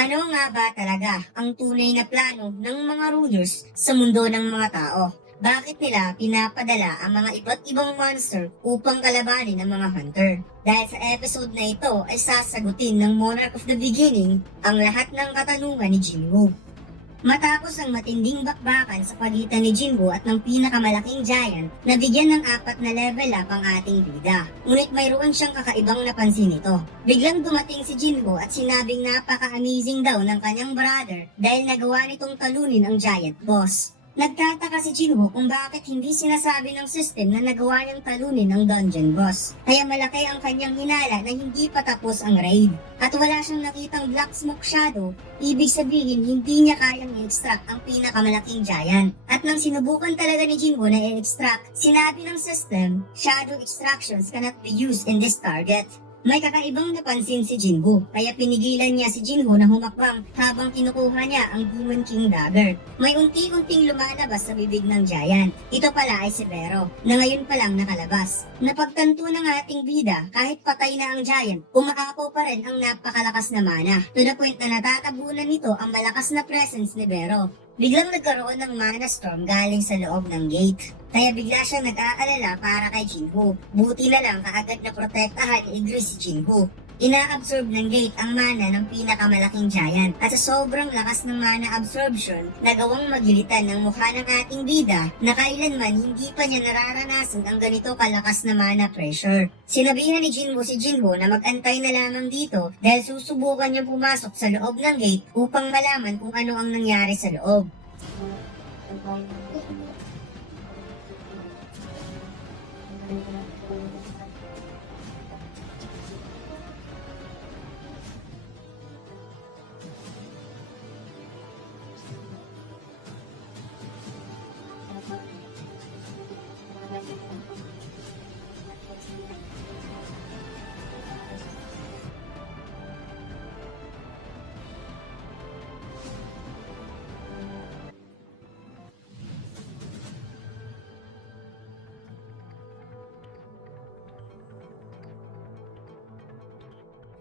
Ano nga ba talaga ang tunay na plano ng mga rulers sa mundo ng mga tao? Bakit nila pinapadala ang mga iba't ibang monster upang kalabanin ang mga hunter? Dahil sa episode na ito ay sasagutin ng Monarch of the Beginning ang lahat ng katanungan ni Jinwoo. Matapos ang matinding bakbakan sa pagitan ni Jinwoo at ng pinakamalaking giant, nabigyan ng 4 na level up ang ating bida. Ngunit mayroon siyang kakaibang napansin nito. Biglang dumating si Jinwoo at sinabing napaka-amazing daw ng kanyang brother dahil nagawa nitong talunin ang giant boss. Nagtataka si Jinwoo kung bakit hindi sinasabi ng system na nagawa niyang talunin ang dungeon boss. Kaya malaki ang kanyang hinala na hindi pa tapos ang raid. At wala siyang nakitang black smoke shadow, ibig sabihin hindi niya kayang i-extract ang pinakamalaking giant. At nang sinubukan talaga ni Jinwoo na i-extract, sinabi ng system, shadow extractions cannot be used in this target. May kakaibang napansin si Jinwoo, kaya pinigilan niya si Jinwoo na humakbang habang kinukuha niya ang Demon King Dagger. May unti-unting lumalabas sa bibig ng giant. Ito pala ay si Vero, na ngayon pa lang nakalabas. Napagtanto ng ating bida, kahit patay na ang giant, umaapaw pa rin ang napakalakas na mana. To the point na natatabunan nito ang malakas na presence ni Vero. Biglang nagkaroon ng mana storm galing sa loob ng gate. Kaya bigla siyang nag-aalala para kay Jinwoo. Buti na lang kaagad na protektahan ni Igris si Jinwoo. Ina-absorb ng gate ang mana ng pinakamalaking giant at sa sobrang lakas ng mana absorption, nagawang magilitan ng mukha ng ating bida na kailanman hindi pa niya nararanasan ang ganito kalakas na mana pressure. Sinabihan ni Jinwoo si Jinwoo na mag-antay na lamang dito dahil susubukan niya pumasok sa loob ng gate upang malaman kung ano ang nangyari sa loob.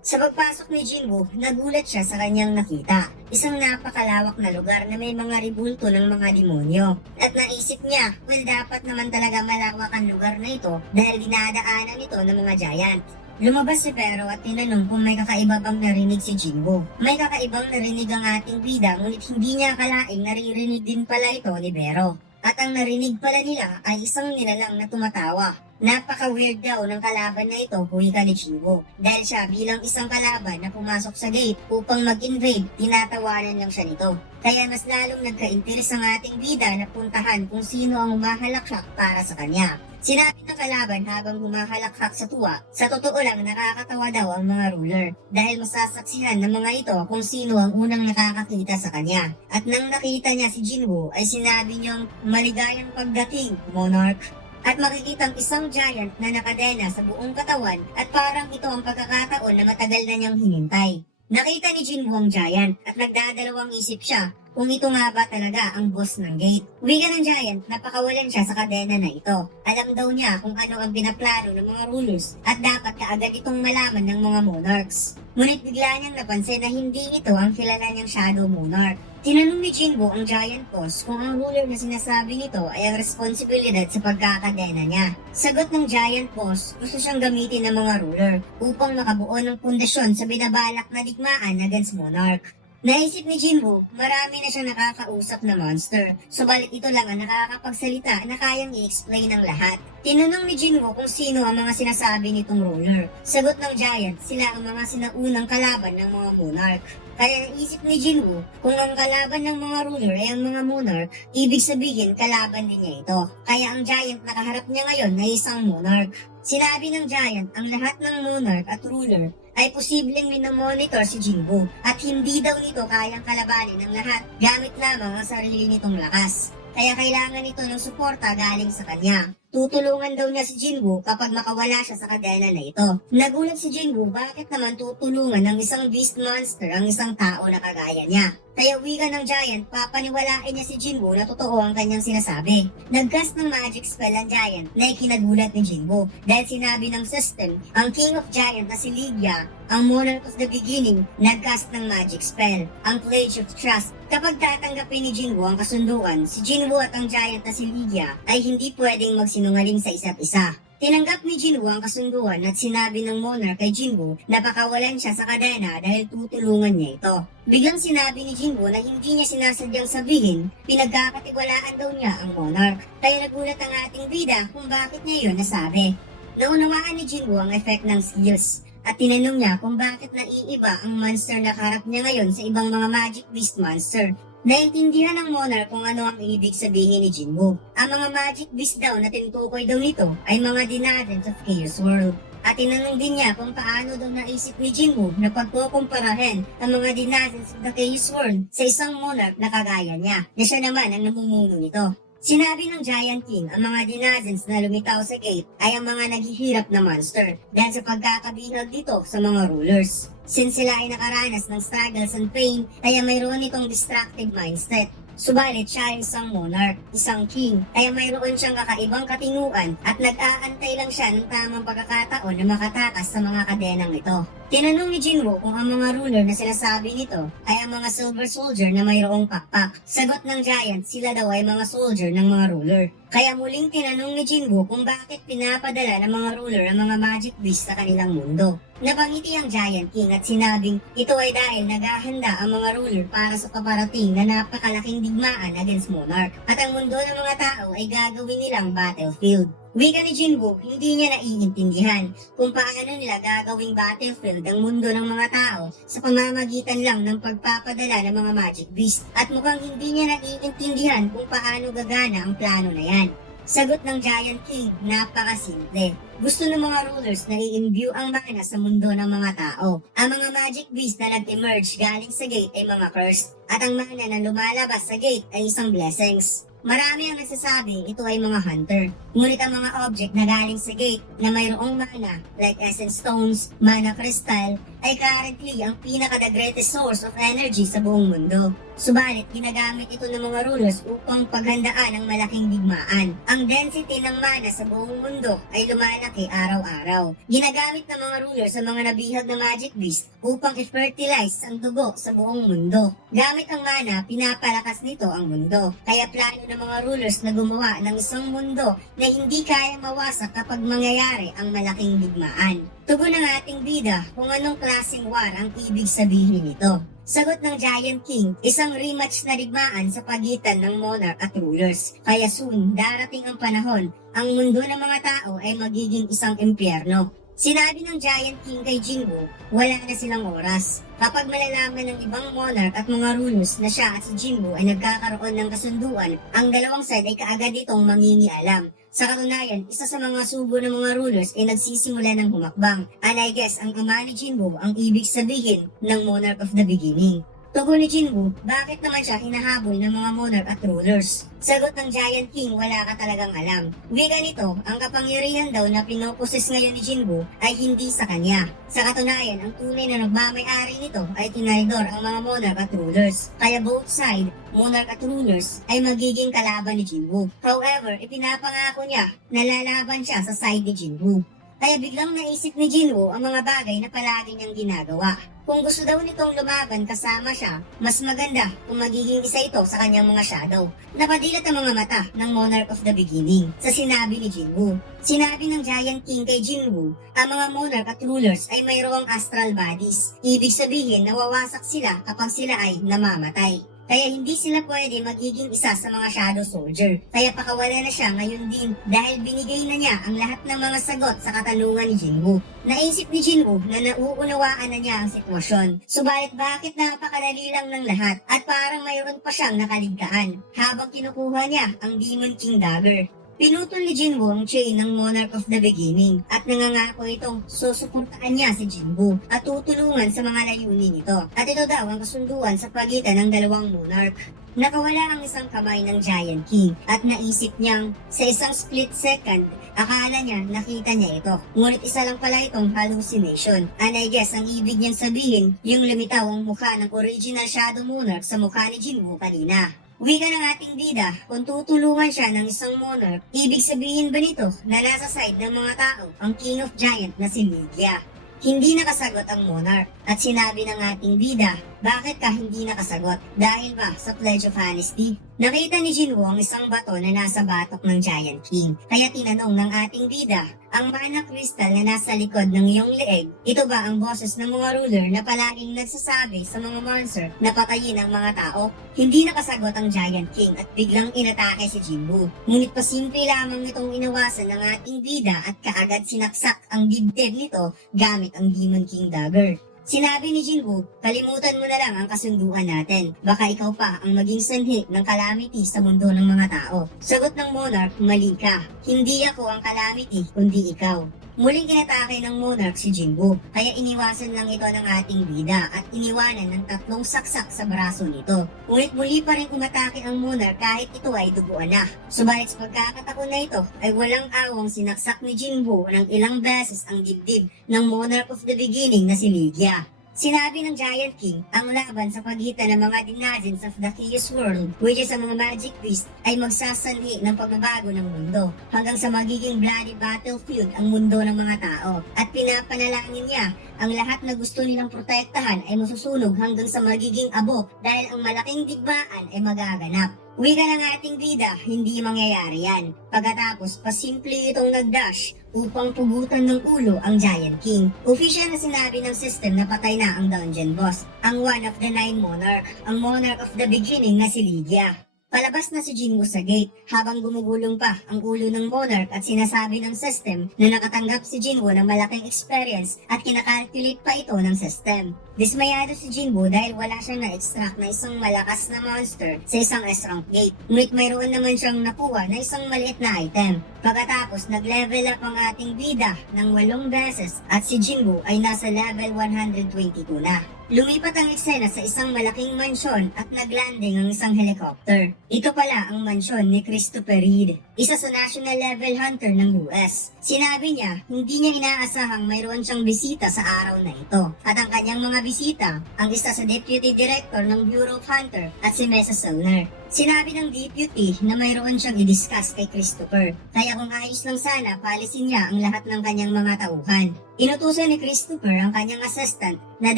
Sa pagpasok ni Jinwoo, nagulat siya sa kanyang nakita. Isang napakalawak na lugar na may mga ribulto ng mga demonyo. At naisip niya, well dapat naman talaga malawak ang lugar na ito dahil dinadaanan ito ng mga giant. Lumabas si Vero at tinanong kung may kakaiba bang narinig si Jinwoo. May kakaibang narinig ang ating bida ngunit hindi niya akalaing naririnig din pala ito ni Vero. At ang narinig pala nila ay isang nilalang na tumatawa. Napaka-weird daw ng kalaban na ito, wika ni Jinwoo. Dahil siya bilang isang kalaban na pumasok sa gate upang mag-invade, tinatawanan lang siya nito. Kaya mas lalong nagka-interes ang ating bida na puntahan kung sino ang humahalakhak para sa kanya. Sinabi ng kalaban habang humahalakhak sa tuwa, sa totoo lang nakakatawa daw ang mga ruler dahil masasaksihan ng mga ito kung sino ang unang nakakakita sa kanya. At nang nakita niya si Jinwoo ay sinabi niyang maligayang pagdating, Monarch. At makikitang isang giant na nakadena sa buong katawan at parang ito ang pagkakataon na matagal na niyang hinintay. Nakita ni Jinwoo ang giant at nagdadalawang isip siya kung ito nga ba talaga ang boss ng gate. Wika ng giant, napakawalan siya sa kadena na ito. Alam daw niya kung ano ang pinaplano ng mga rulers at dapat kaagad itong malaman ng mga monarchs. Ngunit bigla niyang napansin na hindi ito ang kilala niyang Shadow Monarch. Tinanong ni Jinwoo ang giant boss kung ang ruler na sinasabi nito ay ang responsibilidad sa pagkakadena niya. Sagot ng giant boss, gusto siyang gamitin ng mga ruler upang makabuo ng pundasyon sa binabalak na digmaan against Monarch. Naisip ni Jinwoo, marami na siyang nakakausap na monster, subalit ito lang ang nakakapagsalita na kayang i-explain ng lahat. Tinanong ni Jinwoo kung sino ang mga sinasabi nitong ruler. Sagot ng giant, sila ang mga sinaunang kalaban ng mga monarch. Kaya naisip ni Jinwoo, kung ang kalaban ng mga ruler ay ang mga monarch, ibig sabihin kalaban din niya ito. Kaya ang giant nakaharap niya ngayon na isang monarch. Sinabi ng giant, ang lahat ng monarch at ruler ay posibleng minomonitor si Jinwoo at hindi daw nito kayang kalabanin ng lahat gamit lamang ang sarili nitong lakas. Kaya kailangan nito ng suporta galing sa kanya. tutulungan daw niya si Jinwoo kapag makawala siya sa kadena na ito. Nagulat si Jinwoo bakit naman tutulungan ng isang beast monster ang isang tao na kagaya niya. Kaya wika ng Giant, papaniwalain niya si Jinwoo na totoo ang kanyang sinasabi. Nag-cast ng magic spell ang Giant na ikinagulat ni Jinwoo dahil sinabi ng system, ang King of Giant na si Lygia, ang Monarch of the Beginning, nag-cast ng magic spell, ang Pledge of Trust. Kapag tatanggapin ni Jinwoo ang kasunduan, si Jinwoo at ang Giant na si Lygia ay hindi pwedeng magsinungaling sa isa't isa. Tinanggap ni Jinwoo ang kasunduan at sinabi ng Monarch kay Jinwoo na pakawalan siya sa kadena dahil tutulungan niya ito. Biglang sinabi ni Jinwoo na hindi niya sinasadyang sabihin, pinagkakatiwalaan daw niya ang Monarch. Kaya nagulat ang ating bida kung bakit niya yun nasabi. Naunawaan ni Jinwoo ang effect ng skills at tinanong niya kung bakit naiiba ang monster na kaharap niya ngayon sa ibang mga magic beast monster. Naintindihan ng Monarch kung ano ang ibig sabihin ni Jinwoo. Ang mga magic beast daw na tinutukoy daw nito ay mga denizens of Chaos World. At tinanong din niya kung paano daw naisip ni Jinwoo na pagkukumparahin ang mga denizens of the Chaos World sa isang monarch na kagaya niya, na siya naman ang namumuno nito. Sinabi ng Giant King ang mga denizens na lumitaw sa gate ay ang mga naghihirap na monster dahil sa pagkakabihag dito sa mga rulers. Since sila ay nakaranas ng struggles and pain, kaya mayroon itong destructive mindset. Subalit siya ay isang monarch, isang king, kaya mayroon siyang kakaibang katinguan at nag-aantay lang siya ng tamang pagkakataon na makatakas sa mga kadenang ito. Tinanong ni Jinwoo kung ang mga ruler na sinasabi nito ay ang mga silver soldier na mayroong pakpak. Sagot ng Giant, sila daw ay mga soldier ng mga ruler. Kaya muling tinanong ni Jinwoo kung bakit pinapadala ng mga ruler ang mga magic beast sa kanilang mundo. Napangiti ang Giant King at sinabing ito ay dahil naghahanda ang mga ruler para sa paparating na napakalaking digmaan against Monarch at ang mundo ng mga tao ay gagawin nilang battlefield. Wika ni Jinwoo, hindi niya naiintindihan kung paano nila gagawing battlefield ang mundo ng mga tao sa pamamagitan lang ng pagpapadala ng mga magic beast at mukhang hindi niya naiintindihan kung paano gagana ang plano na yan. Sagot ng Giant King, napakasimple. Gusto ng mga rulers na i-imbue ang mana sa mundo ng mga tao. Ang mga magic beast na nag-emerge galing sa gate ay mga cursed at ang mana na lumalabas sa gate ay isang blessings. Marami ang nagsasabi ito ay mga hunter. Ngunit ang mga object na galing sa gate na mayroong mana like essence stones, mana crystal, ay currently ang pinaka-the greatest source of energy sa buong mundo. Subalit, ginagamit ito ng mga rulers upang paghandaan ang malaking digmaan. Ang density ng mana sa buong mundo ay lumalaki araw-araw. Ginagamit ng mga rulers sa mga nabihag na magic beast upang i-fertilize ang dugo sa buong mundo. Gamit ang mana, pinapalakas nito ang mundo. Kaya plano ng mga rulers na gumawa ng isang mundo na hindi kaya mawasak kapag mangyayari ang malaking digmaan. Tugon ng ating bida kung anong klaseng war ang ibig sabihin nito. Sagot ng Giant King, isang rematch na digmaan sa pagitan ng monarch at rulers. Kaya soon, darating ang panahon, ang mundo ng mga tao ay magiging isang impyerno. Sinabi ng Giant King kay Jinwoo, wala na silang oras. Kapag malalaman ng ibang monarch at mga rulers na siya at si Jinwoo ay nagkakaroon ng kasunduan, ang dalawang side ay kaagad itong mangingialam. Sa katunayan, isa sa mga subo ng mga rulers ay nagsisimula ng humakbang. And I guess ang ama ni Jinwoo ang ibig sabihin ng Monarch of the Beginning. Tugon ni Jinwoo, bakit naman siya hinahabol ng mga monarch at rulers? Sagot ng Giant King, wala ka talagang alam. Wika nito, ang kapangyarihan daw na pinoposes ngayon ni Jinwoo ay hindi sa kanya. Sa katunayan, ang tunay na nagmamay-ari nito ay tinaldor ang mga monarch at rulers. Kaya both side, monarch at rulers, ay magiging kalaban ni Jinwoo. However, ipinapangako niya na lalaban siya sa side ni Jinwoo. Kaya biglang naisip ni Jinwoo ang mga bagay na palagi niyang ginagawa. Kung gusto daw nitong lumaban kasama siya, mas maganda kung magiging isa ito sa kanyang mga shadow. Napadilat ang mga mata ng Monarch of the Beginning sa sinabi ni Jinwoo. Sinabi ng Giant King kay Jinwoo, ang mga monarch at rulers ay mayroong astral bodies. Ibig sabihin nawawasak sila kapag sila ay namamatay. Kaya hindi sila pwede magiging isa sa mga shadow soldier. Kaya pakawala na siya ngayon din dahil binigay na niya ang lahat ng mga sagot sa katanungan ni Jinwoo. Naisip ni Jinwoo na nauunawaan na niya ang sitwasyon. Subalit bakit napakadali lang ng lahat at parang mayroon pa siyang nakaligtaan habang kinukuha niya ang Demon King Dagger. Pinutol ni Jinwoo ang chain ng Monarch of the Beginning at nangangako itong susuportaan niya si Jinwoo at tutulungan sa mga layunin nito. At ito daw ang kasunduan sa pagitan ng dalawang monarch. Nakawala ang isang kamay ng Giant King at naisip niyang sa isang split second, akala niya nakita niya ito. Ngunit isa lang pala itong hallucination. And I guess ang ibig niyang sabihin, yung lumitaw ang mukha ng original Shadow Monarch sa mukha ni Jinwoo kanina. Wika ng ating bida, kung tutulungan siya ng isang monarch, ibig sabihin ba nito na nasa side ng mga tao ang King of Giant na si Lydia? Hindi nakasagot ang monarch at sinabi ng ating bida, bakit ka hindi nakasagot? Dahil ba sa Pledge of Honesty? Nakita ni Jinwoo ang isang bato na nasa batok ng Giant King. Kaya tinanong ng ating bida, ang mana crystal na nasa likod ng iyong leeg, ito ba ang boses ng mga ruler na palaging nagsasabi sa mga monster na patayin ang mga tao? Hindi nakasagot ang Giant King at biglang inatake si Jinwoo. Ngunit pasimple lamang itong inawasan ng ating bida at kaagad sinaksak ang dibdib nito gamit ang Demon King Dagger. Sinabi ni Jinwoo, kalimutan mo na lang ang kasunduan natin. Baka ikaw pa ang maging sanhi ng calamity sa mundo ng mga tao. Sagot ng monarch, mali ka. Hindi ako ang calamity, kundi ikaw. Muling inatake ng monarch si Jinwoo, kaya iniwasan lang ito ng ating bida at iniwanan ng 3 saksak sa braso nito. Ngunit muli pa rin umatake ang monarch kahit ito ay duguan na. Subalit sa pagkakataon na ito ay walang awang sinaksak ni Jinwoo ng ilang beses ang dibdib ng monarch of the beginning na si Lydia. Sinabi ng Giant King, ang laban sa pagitan ng mga denizens of the Chaos World, which is ang mga magic beast, ay magsasanhi ng pagbabago ng mundo, hanggang sa magiging bloody battlefield ang mundo ng mga tao. At pinapanalangin niya, ang lahat na gusto nilang protektahan ay masusunog hanggang sa magiging abo dahil ang malaking digmaan ay magaganap. Wika ng ating bida, hindi mangyayari yan. Pagkatapos, pasimple itong nag-dash upang pugutan ng ulo ang Giant King. Official na sinabi ng system na patay na ang dungeon boss, ang one of the 9 monarch, ang monarch of the beginning na si Lydia. Palabas na si Jinwoo sa gate habang gumugulong pa ang ulo ng monarch at sinasabi ng system na nakatanggap si Jinwoo ng malaking experience at kinakalculate pa ito ng system. Dismayado si Jinwoo dahil wala siyang na-extract na isang malakas na monster sa isang S-rank gate. Ngunit mayroon naman siyang nakuha na isang maliit na item. Pagkatapos nag-level up ang ating bida ng 8 beses at si Jinwoo ay nasa level 122 na. Lumipat ang eksena sa isang malaking mansyon at naglanding ang isang helicopter. Ito pala ang mansyon ni Christopher Reed, isa sa national level hunter ng US. Sinabi niya, hindi niya inaasahang mayroon siyang bisita sa araw na ito. At ang kanyang mga bisita, ang isa sa deputy director ng Bureau of Hunter at si Mesa Selner. Sinabi ng deputy na mayroon siyang i-discuss kay Christopher. Kaya kung ayos lang sana, paalisin niya ang lahat ng kanyang mga tauhan. Inutusan ni Christopher ang kanyang assistant na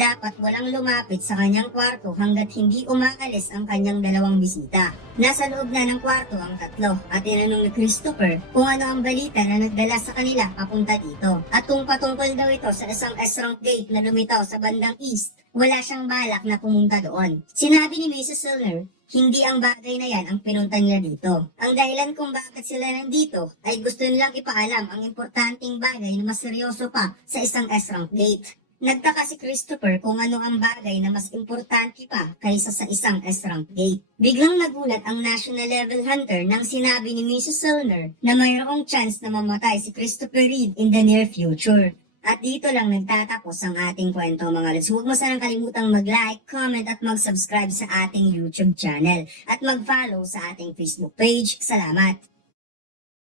dapat walang lumapit sa kanyang kwarto hanggat hindi umaalis ang kanyang 2 bisita. Nasa loob na ng kwarto ang 3 at tinanong ni Christopher kung ano ang balita na nagdala sa kanila papunta dito. At kung patungkol daw ito sa isang S-rank gate na lumitaw sa bandang east, wala siyang balak na pumunta doon. Sinabi ni Mrs. Selner, hindi ang bagay na yan ang pinunta nila dito. Ang dahilan kung bakit sila nandito ay gusto nilang ipaalam ang importanteng bagay na mas seryoso pa sa isang S-rank gate. Nagtaka si Christopher kung ano ang bagay na mas importante pa kaysa sa isang S-rank gate. Biglang nagulat ang national level hunter nang sinabi ni Mrs. Selner na mayroong chance na mamatay si Christopher Reed in the near future. At dito lang nagtatapos ang ating kwento mga lods. Huwag mo sanang kalimutang mag-like, comment at mag-subscribe sa ating YouTube channel at mag-follow sa ating Facebook page. Salamat!